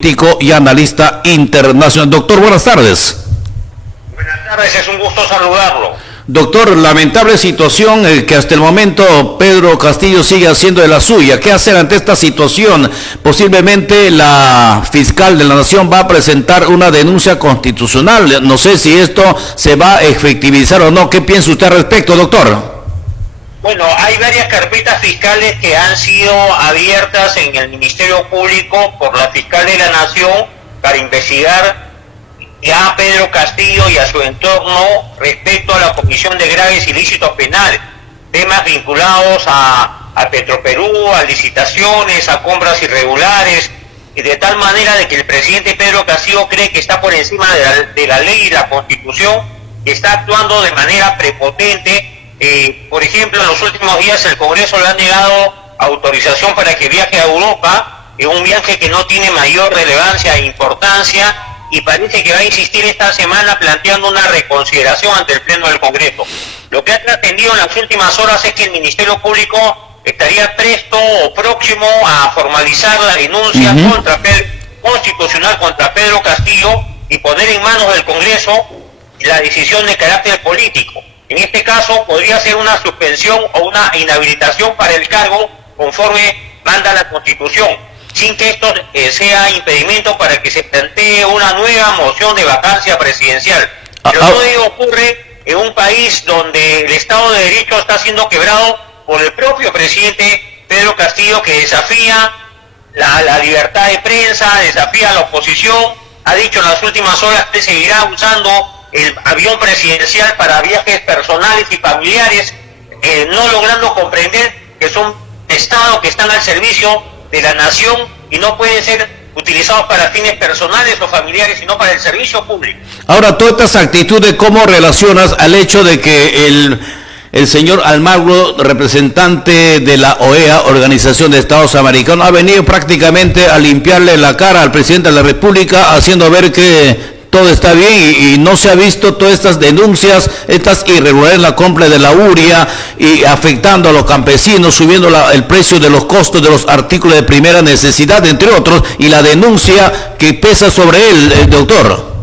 Y analista internacional. Doctor, buenas tardes. Buenas tardes, es un gusto saludarlo. Doctor, lamentable situación que hasta el momento Pedro Castillo sigue haciendo de la suya. ¿Qué hacer ante esta situación? Posiblemente la fiscal de la Nación va a presentar una denuncia constitucional. No sé si esto se va a efectivizar o no. ¿Qué piensa usted al respecto, doctor? Bueno, hay varias carpetas fiscales que han sido abiertas en el Ministerio Público por la fiscal de la Nación para investigar ya a Pedro Castillo y a su entorno respecto a la comisión de graves ilícitos penales, temas vinculados a Petroperú, a licitaciones, a compras irregulares, y de tal manera de que el presidente Pedro Castillo cree que está por encima de la ley y la Constitución, que está actuando de manera prepotente. Por ejemplo, en los últimos días el Congreso le ha negado autorización para que viaje a Europa, un viaje que no tiene mayor relevancia e importancia, y parece que va a insistir esta semana planteando una reconsideración ante el Pleno del Congreso. Lo que ha trascendido en las últimas horas es que el Ministerio Público estaría presto o próximo a formalizar la denuncia constitucional contra Pedro Castillo y poner en manos del Congreso la decisión de carácter político. En este caso podría ser una suspensión o una inhabilitación para el cargo conforme manda la Constitución, sin que esto sea impedimento para que se plantee una nueva moción de vacancia presidencial. Pero todo ello ocurre en un país donde el Estado de Derecho está siendo quebrado por el propio presidente Pedro Castillo, que desafía la libertad de prensa, desafía a la oposición, ha dicho en las últimas horas que seguirá usando el avión presidencial para viajes personales y familiares, no logrando comprender que son estados que están al servicio de la nación y no pueden ser utilizados para fines personales o familiares, sino para el servicio público. Ahora, todas estas actitudes, ¿cómo relacionas al hecho de que el señor Almagro, representante de la OEA, Organización de Estados Americanos, ha venido prácticamente a limpiarle la cara al presidente de la República, haciendo ver que todo está bien y no se ha visto todas estas denuncias, estas irregularidades en la compra de la urea y afectando a los campesinos, subiendo el precio de los costos de los artículos de primera necesidad, entre otros, y la denuncia que pesa sobre él, doctor?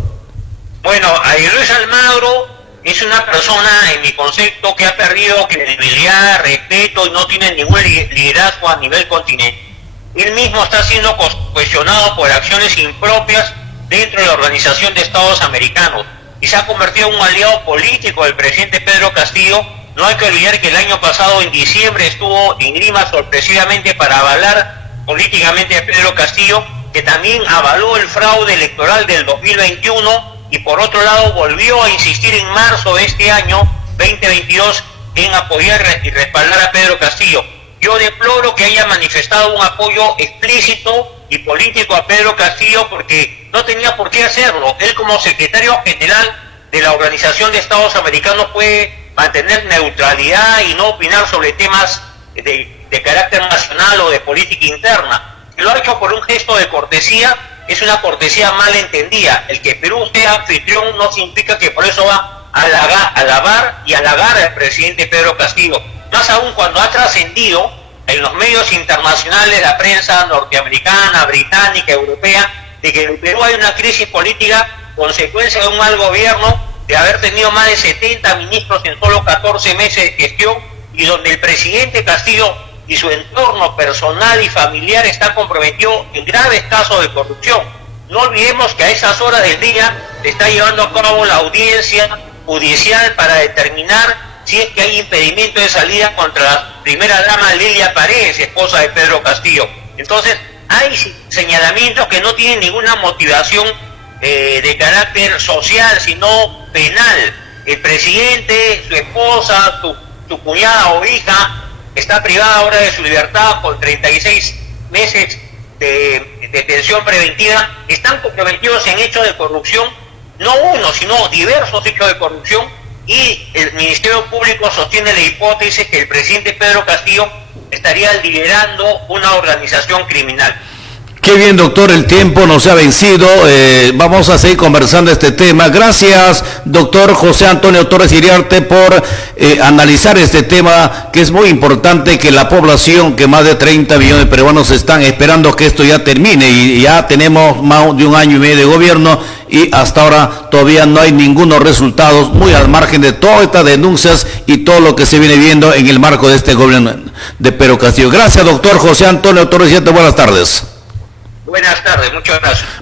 Bueno, Luis Almagro es una persona, en mi concepto, que ha perdido credibilidad, respeto y no tiene ningún liderazgo a nivel continental. Él mismo está siendo cuestionado por acciones impropias dentro de la Organización de Estados Americanos y se ha convertido en un aliado político del presidente Pedro Castillo. No hay que olvidar que el año pasado, en diciembre, estuvo en Lima sorpresivamente para avalar políticamente a Pedro Castillo, que también avaló el fraude electoral del 2021 y por otro lado volvió a insistir en marzo de este año 2022 en apoyar y respaldar a Pedro Castillo. Yo deploro que haya manifestado un apoyo explícito y político a Pedro Castillo porque no tenía por qué hacerlo. Él, como secretario general de la Organización de Estados Americanos, puede mantener neutralidad y no opinar sobre temas de carácter nacional o de política interna. Lo ha hecho por un gesto de cortesía, es una cortesía mal entendida. El que Perú sea anfitrión no significa que por eso va a alabar y halagar al presidente Pedro Castillo. Más aún cuando ha trascendido en los medios internacionales, la prensa norteamericana, británica, europea, de que en Perú hay una crisis política consecuencia de un mal gobierno, de haber tenido más de 70 ministros en solo 14 meses de gestión, y donde el presidente Castillo y su entorno personal y familiar está comprometido en graves casos de corrupción. No olvidemos que a esas horas del día se está llevando a cabo la audiencia judicial para determinar si es que hay impedimento de salida contra la primera dama Lilia Paredes, esposa de Pedro Castillo. Entonces, hay señalamientos que no tienen ninguna motivación de carácter social, sino penal. El presidente, su esposa, su cuñada o hija está privada ahora de su libertad con 36 meses de detención preventiva. Están comprometidos en hechos de corrupción, no uno, sino diversos hechos de corrupción, y el Ministerio Público sostiene la hipótesis que el presidente Pedro Castillo estaría liderando una organización criminal. Qué bien, doctor, el tiempo no se ha vencido. Vamos a seguir conversando este tema. Gracias, doctor José Antonio Torres Iriarte, por analizar este tema, que es muy importante, que la población, que más de 30 millones de peruanos están esperando que esto ya termine, y ya tenemos más de un año y medio de gobierno, y hasta ahora todavía no hay ningunos resultados, muy al margen de todas estas denuncias y todo lo que se viene viendo en el marco de este gobierno de Pedro Castillo. Gracias, doctor José Antonio Torres Iriarte. Buenas tardes. Buenas tardes, muchas gracias.